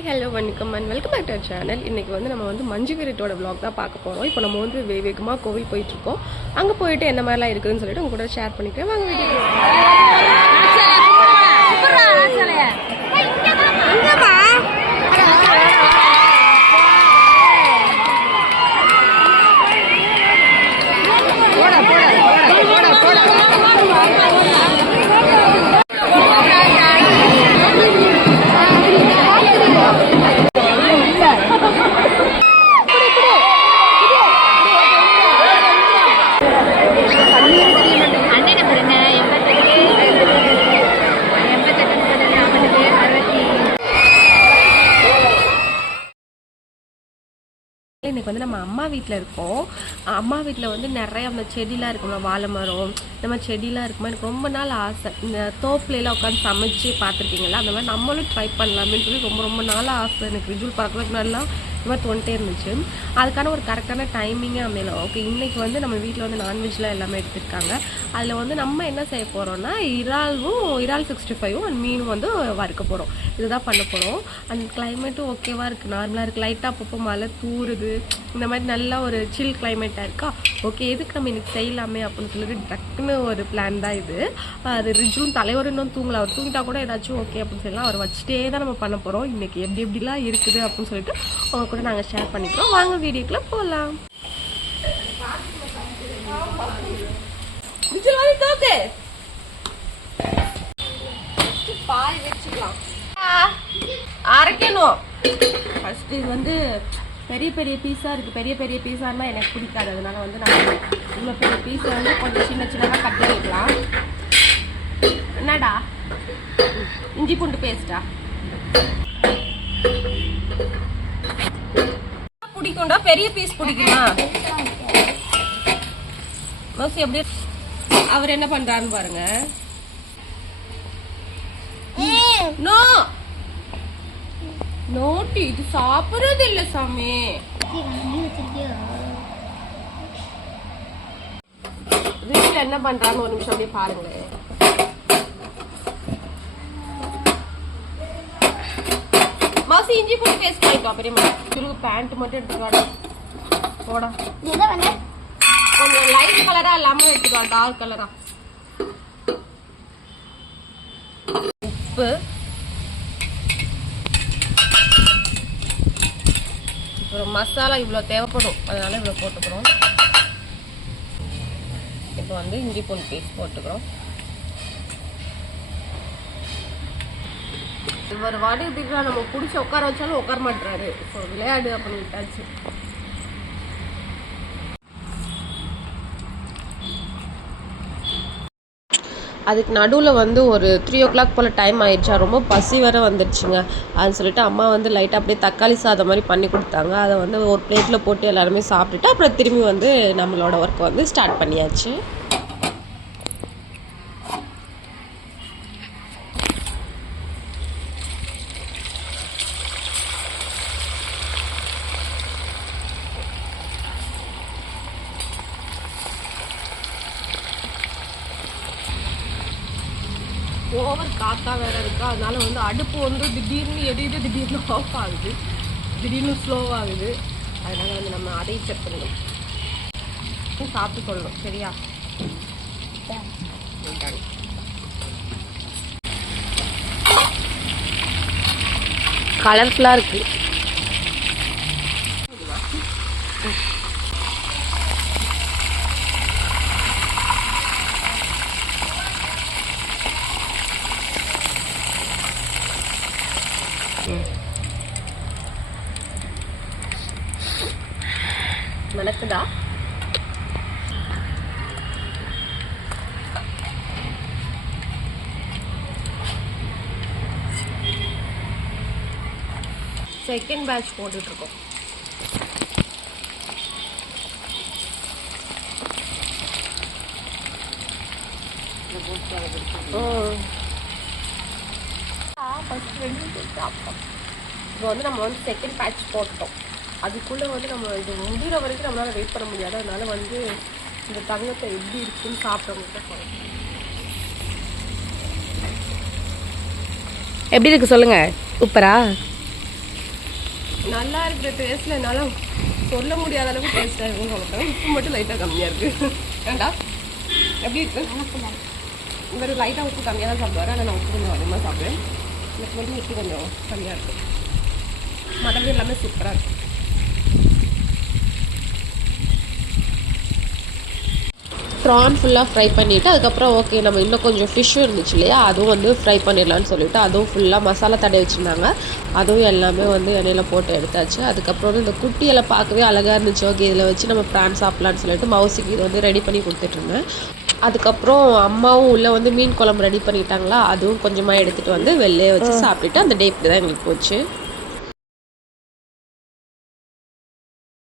Hi hello வணக்கம் and welcome back to our channel. இன்றைக்கி வந்து நம்ம வந்து மஞ்சு விரட்டோட விளாக் தான் பார்க்க போகிறோம். இப்போ நம்ம வந்து வேகமாக கோவில் போயிட்டுருக்கோம். அங்கே போயிட்டு என்ன மாதிரிலாம் இருக்குதுன்னு சொல்லிட்டு உங்க கூட ஷேர் பண்ணிக்கிறேன். வாங்க வீடியோ. இன்றைக்கி வந்து நம்ம அம்மா வீட்டில் இருக்கோம். அம்மா வீட்டில் வந்து நிறைய அந்த செடிலாம் இருக்குமா, வாழை மரம் இந்த மாதிரி செடிலாம் இருக்குமா. எனக்கு ரொம்ப நாள் ஆசை. இந்த தோப்புலாம் உட்காந்து சமைச்சு பார்த்துருக்கீங்களா, அந்த மாதிரி நம்மளும் ட்ரை பண்ணலாமேன்னு சொல்லி ரொம்ப நாள் ஆசை. எனக்கு விஜுவல் பார்க்குறதுக்கு முன்னாடிலாம் இந்த மாதிரி தோண்டிட்டே இருந்துச்சு. அதுக்கான ஒரு கரெக்டான டைமிங்கே அமையல. ஓகே, இன்றைக்கி வந்து நம்ம வீட்டில் வந்து நான்வெஜ்லாம் எல்லாமே எடுத்துருக்காங்க. அதில் வந்து நம்ம என்ன செய்ய போகிறோம்னா இறால் 65 அண்ட் மீனும் வந்து வறுக்க போகிறோம். இதுதான் பண்ண போகிறோம். அந்த கிளைமேட்டும் ஓகேவாக இருக்குது, நார்மலாக இருக்குது. லைட்டாக அப்பப்போ மழை தூருது. இந்த மாதிரி நல்லா ஒரு சில் கிளைமேட்டாக இருக்கா. ஓகே, எதுக்கு நம்ம இன்னைக்கு செய்யலாமே அப்படின்னு சொல்லிட்டு டக்குன்னு ஒரு பிளான் தான் இது. அது ரிஜுவும் தலைவர் இன்னும் தூங்கல. அவர் தூங்கிட்டா கூட ஏதாச்சும் ஓகே அப்படின்னு சொல்லலாம். அவர் வச்சுட்டே தான் நம்ம பண்ண போகிறோம். இன்றைக்கி எப்படிலாம் இருக்குது அப்படின்னு சொல்லிட்டு அவங்க கூட நாங்கள் ஷேர் பண்ணிக்கிறோம். வாங்க வீடியோக்குள்ளே போகலாம். பாய் வச்சுக்கலாம், அரைக்கணும். ஃபர்ஸ்ட் இது வந்து பெரிய பீஸாக இருக்குது. பெரிய பீஸானா எனக்கு பிடிக்காது. அதனால வந்து நான் இவ்வளோ பெரிய பீஸை வந்து கொஞ்சம் சின்னதாக கட் பண்ணிக்கலாம். என்னடா இஞ்சி பூண்டு பேஸ்டா பிடிக்கும்டா? பெரிய பீஸ் பிடிக்குமா? மோஸ்ட்லி எப்படி அவர் என்ன பண்றாருன்னு பாருங்க. நோ நோட்டி, இது சாப்பிடுறது இல்ல சாமி. வீட்டுல என்ன பண்றாங்க ஒரு நிமிஷம் அப்படியே பாருங்க. மாசி இஞ்சி பூண்டு பேஸ்ட் பண்ணிட்டோம். பெரியமா சுருக்கு பேண்ட் மட்டும் எடுத்துக்காடு போட. கொஞ்சம் லைட் கலரா இல்லாம எடுத்துக்கோ, டார்க் கலரா. உப்பு, அப்புறம் மசாலா இவ்வளோ தேவைப்படும், அதனால இவ்வளோ போட்டுக்கிறோம். இப்போ வந்து இஞ்சி பூண்டு பேஸ்ட் போட்டுக்கிறோம். இவர் வாடி இப்படின்னா நம்ம பிடிச்சி உட்கார வச்சாலும் உட்கார மாட்டுறாரு. ஸோ விளையாடு அப்படின்னு விட்டாச்சு. அதுக்கு நடுவில் வந்து ஒரு 3 o'clock போல் டைம் ஆயிடுச்சா. ரொம்ப பசி வேறு வந்துடுச்சுங்க. அதுன்னு சொல்லிட்டு அம்மா வந்து லைட்டாக அப்படியே தக்காளி சாதம் மாதிரி பண்ணி கொடுத்தாங்க. அதை வந்து ஒரு பிளேட்டில் போட்டு எல்லாருமே சாப்பிட்டுட்டு அப்புறம் திரும்பி வந்து நம்மளோட ஒர்க்கை வந்து ஸ்டார்ட் பண்ணியாச்சு. ஓவர் காற்றா வேற இருக்கா. அதனால வந்து அடுப்பு வந்து திடீர்னு எரியுது, திடீர்னு ஆஃப் ஆகுது, திடீர்னு ஸ்லோவாகுது. அதனால வந்து நம்ம அதையும் செக் பண்ணணும், சாப்பிட்டு சொல்லணும். சரியா? கலர்ஃபுல்லாக இருக்கு. மணக்குதா? செகண்ட் பேட்ச் போட்டுட்டு இருக்கோம். இப்போ வந்து நம்ம வந்து செகண்ட் பேட்ச் போட்டோம். அதுக்குள்ளே வந்து நம்ம இது முடிகிற வரைக்கும் நம்மளால் வெயிட் பண்ண முடியாது. அதனால வந்து இந்த தங்கத்தை எப்படி இருக்குன்னு சாப்பிட்றவங்கள்ட்ட சொல்லுங்கள். எப்படி இருக்கு சொல்லுங்கள். சூப்பரா? நல்லா இருக்கிற டேஸ்ட்டில் என்னால் சொல்ல முடியாத அளவுக்கு டேஸ்ட்டாக இருக்குன்னு சொல்லுறேன். உப்பு மட்டும் லைட்டாக கம்மியாக இருக்குது. ஏண்டா எப்படி இருக்கு? இவர் லைட்டாக உப்பு கம்மியாக தான் சாப்பிடுவார். ஆனால் நான் உப்பு கொஞ்சம் அதிகமாக சாப்பிடுவேன். எனக்கு மட்டும் உப்பு கொஞ்சம் கம்மியாக இருக்குது. மற்றபடி எல்லாமே சூப்பராக இருக்குது. ப்ரான் ஃபுல்லாக ஃப்ரை பண்ணிவிட்டு அதுக்கப்புறம் ஓகே நம்ம இன்னும் கொஞ்சம் ஃபிஷ்ஷும் இருந்துச்சு இல்லையா, அதுவும் வந்து ஃப்ரை பண்ணிடலான்னு சொல்லிவிட்டு அதுவும் ஃபுல்லாக மசாலா தடவி வச்சுருந்தாங்க. அதுவும் எல்லாமே வந்து எண்ணெயில் போட்டு எடுத்தாச்சு. அதுக்கப்புறம் வந்து இந்த குட்டியெல்லாம் பார்க்கவே அழகாக இருந்துச்சு. ஓகே இதில் வச்சு நம்ம ப்ரான் சாப்பிட்லான்னு சொல்லிட்டு மவுசிக்கு இது வந்து ரெடி பண்ணி கொடுத்துட்ருந்தேன். அதுக்கப்புறம் அம்மாவும் உள்ளே வந்து மீன் குழம்பு ரெடி பண்ணிட்டாங்களா, அதுவும் கொஞ்சமாக எடுத்துகிட்டு வந்து வெளிலே வச்சு சாப்பிட்டுட்டு அந்த டே இப்படி தான் எங்களுக்கு போச்சு.